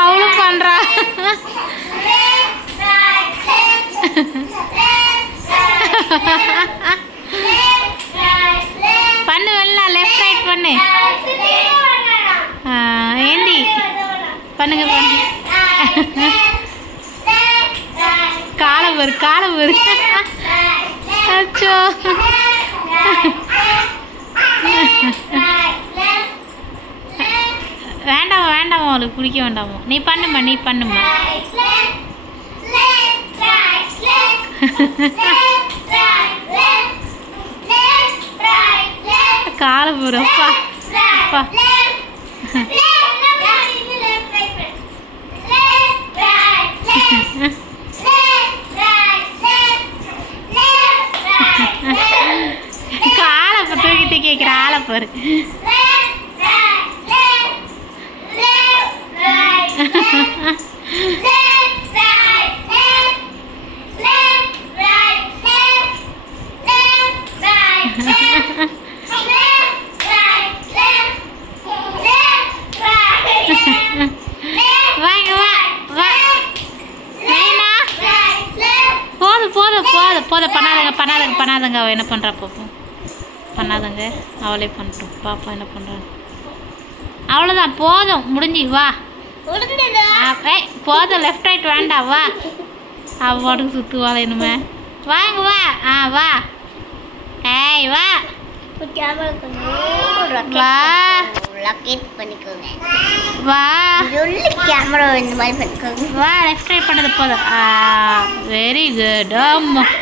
அவளும் பண்றா. பண்ணு வெள்ளா லெஃப்ட் ரைட் பண்ணு. ஏந்தி பண்ணுங்க பண்ணு. காலவர் காலவர். அச்சோ வேண்டாமா வேண்டாமா அவளுக்கு பிடிக்க வேண்டாமா. நீ பண்ணுமா நீ பண்ணுமா. காலவர் அப்பா அப்பா. காலப்ப தூக்கிட்டு கேட்குற ஆளப்பாரு. போதும் பண்ணாதங்க பண்ணாதங்க பண்ணாதங்க. அவள் என்ன பண்ணுறா பாப்போம். பண்ணாதங்க அவளே பண்ணிட்டோம். பாப்பா என்ன பண்ணுறான். அவ்வளோதான் போதும் முடிஞ்சு வா. போதும் லெஃப்ட் ரைட் வேண்டாம் வா. அவளுக்கு சுற்றுவாள் இனிமே. வாங்க வா. வா ஏய் வா வா வா. கேமரா இந்த மாதிரி பண்ணிக்கோங்க. வா லெஃப்ட் ரைட் பண்ணது போதும். Very good. ஆமாம்